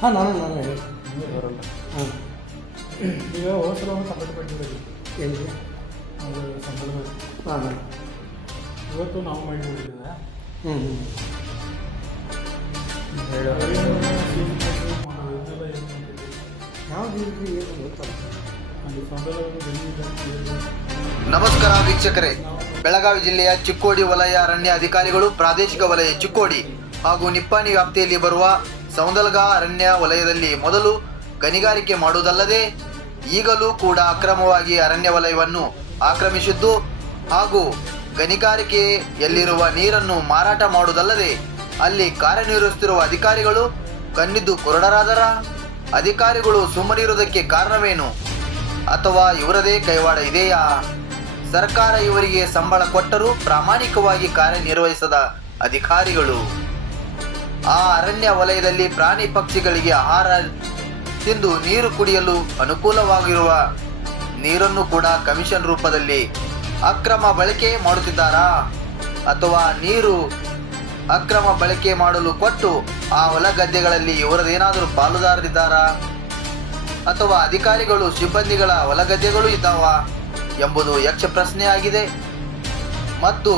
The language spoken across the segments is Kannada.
ಹಾಂ ನಾನು ಹೇಳಿ ಹಾಂ ಈಗ ಹೋಸಲು ಕಂಪ್ಲೀಟ್ ಮಾಡಿದ್ದೀವಿ ಏನಿದೆ ಅದು ಸಂಬಳದ ಹಾಂ ಇವತ್ತು ನಾವು ಮಾಡಿ ನೋಡಿದ್ದೇವೆ. ಹ್ಞೂ ಯಾವ್ದು ಇಲ್ರಿ ಏನು ಗೊತ್ತಲ್ಲ. ಅಲ್ಲಿ ಸಂಬಳದ ನಮಸ್ಕಾರ ವೀಕ್ಷಕರೇ, ಬೆಳಗಾವಿ ಜಿಲ್ಲೆಯ ಚಿಕ್ಕೋಡಿ ವಲಯ ಅರಣ್ಯ ಅಧಿಕಾರಿಗಳು ಪ್ರಾದೇಶಿಕ ವಲಯ ಚಿಕ್ಕೋಡಿ ಹಾಗೂ ನಿಪ್ಪಾಣಿ ವ್ಯಾಪ್ತಿಯಲ್ಲಿ ಬರುವ ಸೌಂದಲ್ಗಾ ಅರಣ್ಯ ವಲಯದಲ್ಲಿ ಮೊದಲು ಗಣಿಗಾರಿಕೆ ಮಾಡುವುದಲ್ಲದೆ ಈಗಲೂ ಕೂಡ ಅಕ್ರಮವಾಗಿ ಅರಣ್ಯ ವಲಯವನ್ನು ಆಕ್ರಮಿಸಿದ್ದು ಹಾಗೂ ಗಣಿಗಾರಿಕೆಯಲ್ಲಿರುವ ನೀರನ್ನು ಮಾರಾಟ ಮಾಡುವುದಲ್ಲದೆ ಅಲ್ಲಿ ಕಾರ್ಯನಿರ್ವಹಿಸುತ್ತಿರುವ ಅಧಿಕಾರಿಗಳು ಕಣ್ಣಿದ್ದು ಕುರುಡರಾದರ? ಅಧಿಕಾರಿಗಳು ಸುಮ್ಮನಿರುವುದಕ್ಕೆ ಕಾರಣವೇನು? ಅಥವಾ ಇವರದೇ ಕೈವಾಡ ಇದೆಯಾ? ಸರ್ಕಾರ ಇವರಿಗೆ ಸಂಬಳ ಕೊಟ್ಟರೂ ಪ್ರಾಮಾಣಿಕವಾಗಿ ಕಾರ್ಯನಿರ್ವಹಿಸದ ಅಧಿಕಾರಿಗಳು. ಆ ಅರಣ್ಯ ವಲಯದಲ್ಲಿ ಪ್ರಾಣಿ ಪಕ್ಷಿಗಳಿಗೆ ಆಹಾರ ತಿಂದು ನೀರು ಕುಡಿಯಲು ಅನುಕೂಲವಾಗಿರುವ ನೀರನ್ನು ಕೂಡ ಕಮಿಷನ್ ರೂಪದಲ್ಲಿ ಅಕ್ರಮ ಬಳಕೆ ಮಾಡುತ್ತಿದ್ದಾರಾ? ಅಥವಾ ನೀರು ಅಕ್ರಮ ಬಳಕೆ ಮಾಡಲು ಕೊಟ್ಟು ಆ ಹೊಲ ಗದ್ದೆಗಳಲ್ಲಿ ಇವರದೇನಾದರೂ ಪಾಲುದಾರರಿದ್ದಾರಾ? ಅಥವಾ ಅಧಿಕಾರಿಗಳು ಸಿಬ್ಬಂದಿಗಳ ಹೊಲಗದ್ದೆಗಳು ಇದ್ದಾವಾ ಎಂಬುದು ಯಕ್ಷ ಪ್ರಶ್ನೆಯಾಗಿದೆ. ಮತ್ತು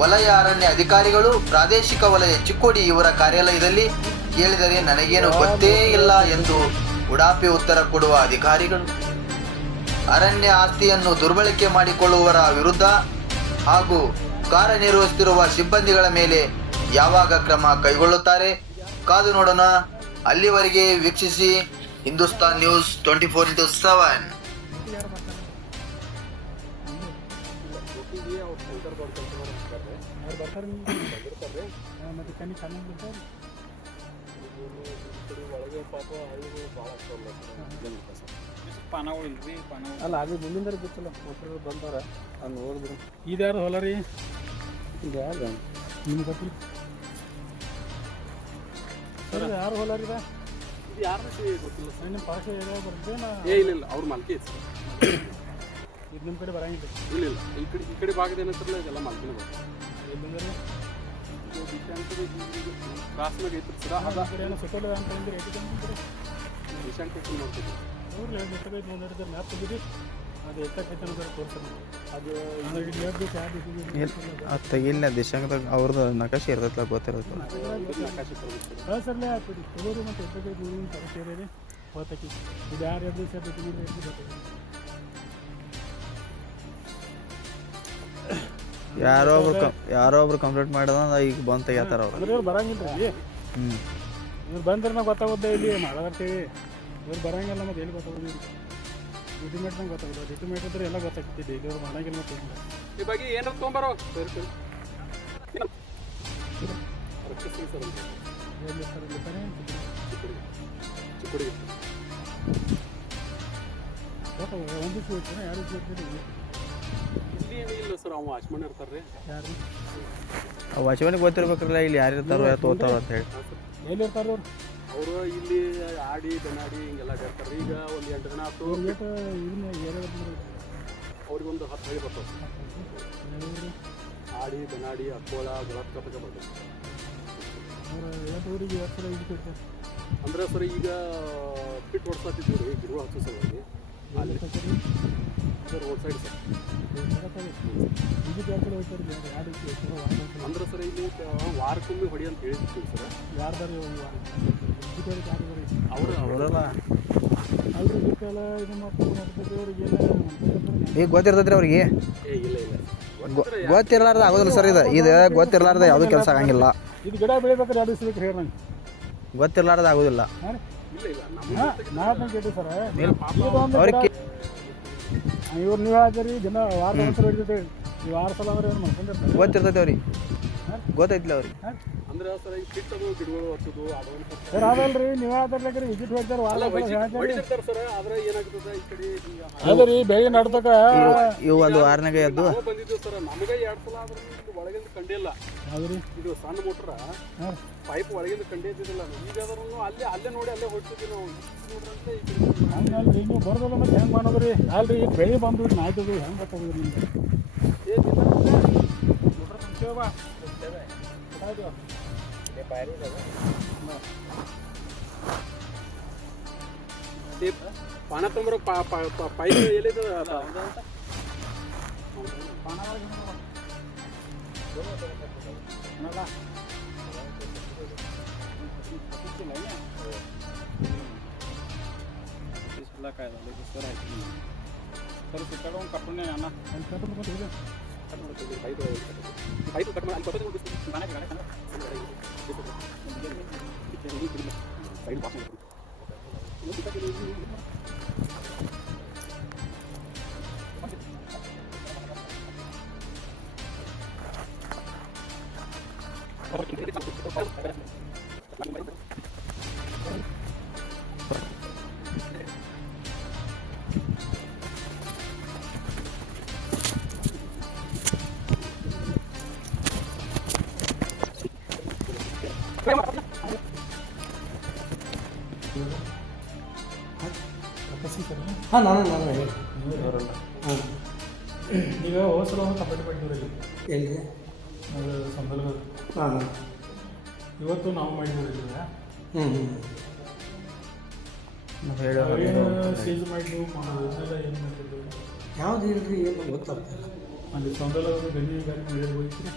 ವಲಯ ಅರಣ್ಯ ಅಧಿಕಾರಿಗಳು ಪ್ರಾದೇಶಿಕ ವಲಯ ಚಿಕ್ಕೋಡಿ ಇವರ ಕಾರ್ಯಾಲಯದಲ್ಲಿ ಕೇಳಿದರೆ ನನಗೇನು ಗೊತ್ತೇ ಇಲ್ಲ ಎಂದು ಉಡಾಪಿ ಉತ್ತರ ಕೊಡುವ ಅಧಿಕಾರಿಗಳು. ಅರಣ್ಯ ಆಸ್ತಿಯನ್ನು ದುರ್ಬಳಕೆ ಮಾಡಿಕೊಳ್ಳುವವರ ವಿರುದ್ಧ ಹಾಗೂ ಕಾರ್ಯನಿರ್ವಹಿಸುತ್ತಿರುವ ಸಿಬ್ಬಂದಿಗಳ ಮೇಲೆ ಯಾವಾಗ ಕ್ರಮ ಕೈಗೊಳ್ಳುತ್ತಾರೆ ಕಾದು ನೋಡೋಣ. ಅಲ್ಲಿವರೆಗೆ ವೀಕ್ಷಿಸಿ ಹಿಂದೂಸ್ತಾನ್ ನ್ಯೂಸ್ 24x7. ಮತ್ತು ಕಣ್ಣಿ ಕಣ್ಣು ಬಿಡ್ತಾರೆ ಪಾನಗಳು ಇಲ್ರಿ ಪಾನಗಳು ಅಲ್ಲ ಅದು ಮುಂದಿನ ಗೊತ್ತಲ್ಲ ಒಬ್ಬರು ಬಂದಾರ ಅದು ನೋಡಿದ್ರು. ಇದ್ಯಾರು ಹೊಲ ರೀ? ಇದು ಯಾರು ನಿಮ್ಗೆ ಗೊತ್ತಿಲ್ಲ ಸರ್ ಯಾರು ಹೊಲ ರೀ? ಇದು ಯಾರು ಗೊತ್ತಿಲ್ಲ ಸರ್. ನಿಮ್ಮ ಪಾಶ ಏರಿಯಾ ಬರ್ತದೆ ನಾ ಇಲ್ಲ ಅವ್ರ ಮಾಲ್ಕಿ ಐತೆ ಸರ್. ಇದು ನಿಮ್ಮ ಕಡೆ ಬರಂಗಿಲ್ಲ. ಇಲ್ಲ ಈ ಕಡೆ ಭಾಗದ ಏನಂತಾರಲ್ಲ ಇದೆಲ್ಲ ಮಾಲ್ಕಿನ ಬರ್ತದೆ. ಎಲ್ಲಿಂದ್ರೆ ಕ್ರಾಸ್ನಾಗ ಐತ್ರಿ ಸರ್. ಅದ ಏನೋ ಸುತ್ತಲ ಅಂತ ಹೇಳಿದ್ರೆ ವಿಷಾಂತ ನೋಡ್ತೀವಿ. ನೋಡ್ರಿ ಎಷ್ಟೈತೆ ಒಂದು ಹಿಡಿದ್ರೆ ಮ್ಯಾಪ್ ತೆಗೀರಿ ಅದು ಎಷ್ಟೈತೆ ಅನ್ನೋದ್ರ ತೋರಿಸ್ತಾರೆ. ಅದು ಹೇಳ್ಬೇಕು ಯಾರು ಅದು ತೆಗಿಲ್ಲ ದಿಶಾಂಗದಾಗ ಅವ್ರದ್ದು ನಕಾಶೆ ಇರ್ತೈತಲ್ಲ ಗೊತ್ತಿರುತ್ತೆ. ನಕಾಶೆ ತರಬೇಕು. ಕಳ್ಸರ್ಲೆ ಆಗ್ತದೆ ತಗೋರಿ ಮತ್ತು ಎಷ್ಟೈತೆ ದೂರಿನ ತರ ಸೇರಿ ಹೊತ್ತಕಿ ಇದು ಯಾರು ಎರಡು ದಿವಸ ತೆಗೀರಿ ಎಷ್ಟು ಬರ್ತದೆ. ಯಾರೋ ಒಬ್ರು ಕಂಪ್ಲೀಟ್ ಮಾಡಿದ ಈಗ ಬಂದು ತೆಗಿತಾರ ಅವ್ರು. ಅಂದ್ರೆ ಇವ್ರು ಬರಂಗಿಲ್ಲ ರೀ. ಇವ್ರು ಬಂದ್ರೆ ನಾವು ಗೊತ್ತಾಗೋದೇ ಇಲ್ಲಿ ಮಾತಾಡ್ತೀವಿ. ಇವ್ರು ಬರಂಗಿಲ್ಲ ಮತ್ತು ಎಲ್ಲಿ ಗೊತ್ತಾಗೋದು? ಡಿಟಿಮೇಟ್ ನಂಗೆ ಗೊತ್ತಾಗೋದು. ಡಿಟಿಮೇಟ್ ಇದ್ರೆ ಎಲ್ಲ ಗೊತ್ತಾಗ್ತಿದ್ದೆ. ಇಲ್ಲಿ ಇವ್ರು ಮಾಡಂಗಿಲ್ಲ ಮತ್ತು ಈ ಬಗ್ಗೆ ಏನಾರು ತೊಗೊಂಬರೋ ಸರಿ ಸರಿ ರಕ್ಷಿಸ್ತೀವಿ ಸರ್. ಎಲ್ಲಿ ಸರ್ ಇರ್ತಾರೆ ಚಿಕ್ಕುಡಿ ಗೊತ್ತಾಗ ಒಂದು ದಿವಸ ಹೋಗ್ತಾನೆ ಎರಡು ದಿವಸ ಹೋಗ್ತಾರೆ. ಇಲ್ಲಿ ಏನೂ ಇಲ್ಲ ಸರ್. ಅವ ವಾಚ್ಮನ್ ಇರ್ತಾರೆ ರೀ. ಯಾರು ವಾಚ್ಮನಿಗೆ ಗೊತ್ತಿರ್ಬೇಕ್ರಲ್ಲ ಇಲ್ಲಿ ಯಾರು ಇರ್ತಾರೋ ಯಾರು ತೋತಾರೋ ಅಂತ ಹೇಳಿ. ಎಲ್ಲಿ ಇರ್ತಾರೆ ಅವ್ರು? ಅವರು ಇಲ್ಲಿ ಆಡಿ ಬೆನಾಡಿ ಹಿಂಗೆಲ್ಲ ಇರ್ತಾರೆ. ಈಗ ಒಂದು 8 ದಿನ ಆಯ್ತು. ಅವ್ರಿಗೆ ಇದನ್ನ ಏರಿಯಾ ಅವ್ರಿಗೊಂದು 10 ಹಳ್ಳಿ ಬರ್ತಾವೆ. ಆಡಿ ಬೆನಾಡಿ ಅಕ್ಕೋಳ ಗೊಳತ್ಕಪ್ಪಗೆ ಬರ್ತದೆ. ಅವ್ರು ಊರಿಗೆ ವರ್ಷ ಇದಕ್ಕೆ ಇರ್ತಾರೆ. ಅಂದ್ರೆ ಸರ್ ಈಗ ಪಿಟ್ ಹೊಡ್ಸಾತಿದ್ವಿ ರೀ ಗಿರುವ ಹಚ್ಚೋ ಸಲುವಾಗಿ. ಅಲ್ಲಿ ಸರ್ ರೋಡ್ ಸೈಡ್ ಸರ್. ಇದಕ್ಕೆ ಯಾವ ಕಡೆ ಹೋಗ್ತಾರೆ? ಯಾರು ಅಂದ್ರೆ ಸರ್ ಇಲ್ಲಿ ವಾರಕ್ಕೊಮ್ಮೆ ಹೊಡಿ ಅಂತ ಹೇಳಿದ್ವಿ ಸರ್. ಯಾರ್ದಾರು ಅವರಲ್ಲ ಅಲ್ರಿ ಇದಕ್ಕೆಲ್ಲ ಇದು ಮಾಡ್ತಾರೆ ಅವ್ರಿಗೆ ಈಗ ಗೊತ್ತಿರ್ತೈತ್ರಿ ಅವ್ರಿಗೆ. ಇಲ್ಲ ಗೊತ್ತಿರ್ಲಾರ್ದ ಆಗೋದಿಲ್ಲ ಸರ್. ಇದು ಗೊತ್ತಿರ್ಲಾರ್ದ ಯಾವುದೂ ಕೆಲಸ ಆಗಂಗಿಲ್ಲ. ಇದು ಗಿಡ ಬೆಳಿಬೇಕಾದ್ರೆ ಎರಡು ದಿವಸ ಬೇಕು ಹೇಳಿ ನಂಗೆ. ಗೊತ್ತಿರ್ಲಾರ್ದ ಆಗೋದಿಲ್ಲ. ನಾಲ್ಕು ಕೇಳಿ ಸರ್ ಅವ್ರಿಗೆ ಇವ್ರು ನೀವು ಹಾಕಿರಿ ದಿನ ವಾರ ಸಲ ಹಿಡಿತೈತೆ. ನೀವು 6 ಸಲ ಅಂದ್ರೆ ಏನು ಮಾಡ್ಕೊಂಡಿರ್ತಾರೆ? ಗೊತ್ತಿರ್ತೈತೆ ಅವ್ರಿಗೆ. ಗೊತ್ತೈತಿಲ್ಲ ಅವ್ರಿಗೆ. ಅಂದ್ರೆ ಸರ್ ಈಗ ಪಿಟ್ ಅದು ಗಿಡಗಳು ಹಚ್ಚೋದು ಅಡ್ವಾನ್ಸ್ ಸರ್ ಅದಲ್ರಿ ನೀವು ಆದ್ರೆ ವಿಸಿಟ್ ಹೋಗ್ತಾರೆ ವಾರ ಹೊಡಿತಿರ್ತಾರೆ ಸರ್. ಆದ್ರೆ ಏನಾಗ್ತದೆ ಈ ಕಡೆ ಅದೇ ರೀ ಬೆಳಿಗ್ಗೆ ನಡ್ತಕ ಇವು ಒಂದು ವಾರನಾಗ ಎದ್ದು ನಾವು ಬಂದಿದ್ದೀವಿ ಸರ್. ನಮಗೆ 2 ಸಲ ಆದ್ರೂ ಇದು ಒಳಗಿಂದ ಕಂಡಿಲ್ಲ. ಹೌದ್ರಿ ಇದು ಸಣ್ಣ ಮೋಟ್ರ ಪೈಪ್ ಒಳಗಿಂದ ಕಂಡೇ ಇದ್ದಿದ್ದಿಲ್ಲ. ಈಗ ಆದ್ರೂ ಅಲ್ಲೇ ನೋಡಿ ಅಲ್ಲೇ ಹೊಡ್ತಿದ್ವಿ ನಾವು. ನೋಡ್ರಂತೆ ಈ ಕಡೆ ಹಂಗಲ್ರಿ ನೀವು ಬರೋದಲ್ಲ ಮತ್ತೆ ಹೆಂಗೆ ಮಾಡೋದ್ರಿ? ಅಲ್ರಿ ಈಗ ಬೆಳಿ ಬಂದು ನಾಯ್ತು ಹೆಂಗೆ ಗೊತ್ತಾಗೋದು ನಿಮ್ಗೆ? ते पाण्यात तुम्हाला पाईप ಎಲ್ಲಿದೆ काय झालं सर आहे सर तिकडून काढून नाही ना पाईप कट ಮಾಡಿ ಹಾಂ ನಾನು ಹೇಳಿ ಹಾಂ ಈಗ ಹೋಸಲ ಕಂಪ್ಲೀಟ್ ಮಾಡಿದ್ರಿ ಎಲ್ಲಿ ಅದು ಸಂದರ್ಭ ಹಾಂ ಇವತ್ತು ನಾವು ಮಾಡಿದ್ರಿ ಹ್ಞೂ ಏನು ಸೀಜ್ ಮಾಡಿ ನೀವು ಮಾಡೋದನ್ನೆಲ್ಲ ಏನು ಮಾಡ್ತಿದ್ವಿ ಯಾವ್ದು ಇಲ್ರಿ ಏನು ಗೊತ್ತಾಗ್ತಿಲ್ಲ ಅಲ್ಲಿ ಸಂದರ್ಭ ಗಂಜಿ ಗಾಡಿ ಮಾಡಿದ್ರೆ ಹೋಗ್ತೀರಿ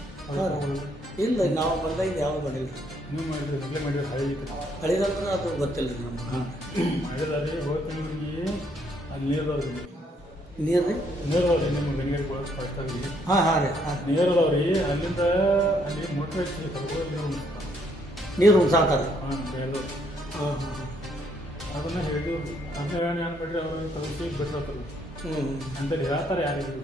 ಇಲ್ಲ ನಾವು ಬಂದಾಗ ಯಾವ್ದು ಬಂದಿಲ್ಲ ನೀವು ಮಾಡಿದ್ರಿ ಮೊದಲೇ ಮಾಡಿದ್ರೆ ಹಳೆ ಹಳಿದಂದ್ರೆ ಅದು ಗೊತ್ತಿಲ್ಲ ರೀ ನಮ್ಗೆ ಹಾಂ ಮಾಡಿದ್ರೆ ಹೋಗ್ತಿವ್ರಿಗೆ ಅಲ್ಲಿ ನೀರದವ್ರಿ ನೀರು ರೀ ನೀರದವ್ರಿ ನಿಮ್ಮ ಗಂಜಿಗಾಡಿ ಬಳಸ್ ಫಸ್ಟಾಗಿ ಹಾಂ ಹಾಂ ರೀ ಹಾಂ ನೀರದವ್ರಿ ಅಲ್ಲಿಂದ ಅಲ್ಲಿ ಮೋಟ್ರ್ ಹಚ್ಚಿ ಕರ್ಕೊಂಡು ನೀರು ಉಣ್ಸಾಡ್ತಾರೆ ಹಾಂ ಬೇಡದವ್ರು ಹಾಂ ಹಾಂ ಅದನ್ನು ಹೇಳಿದ್ರು ಅದನ್ನ ಏನು ಮಾಡಿರಿ ಅವ್ರಿಗೆ ತರಿಸಿ ಬಿಟ್ಟಿರ್ತಾರೆ ಹ್ಞೂ ಅಂತೇಳಿ ಹೇಳ್ತಾರೆ ಯಾರಿಗೂ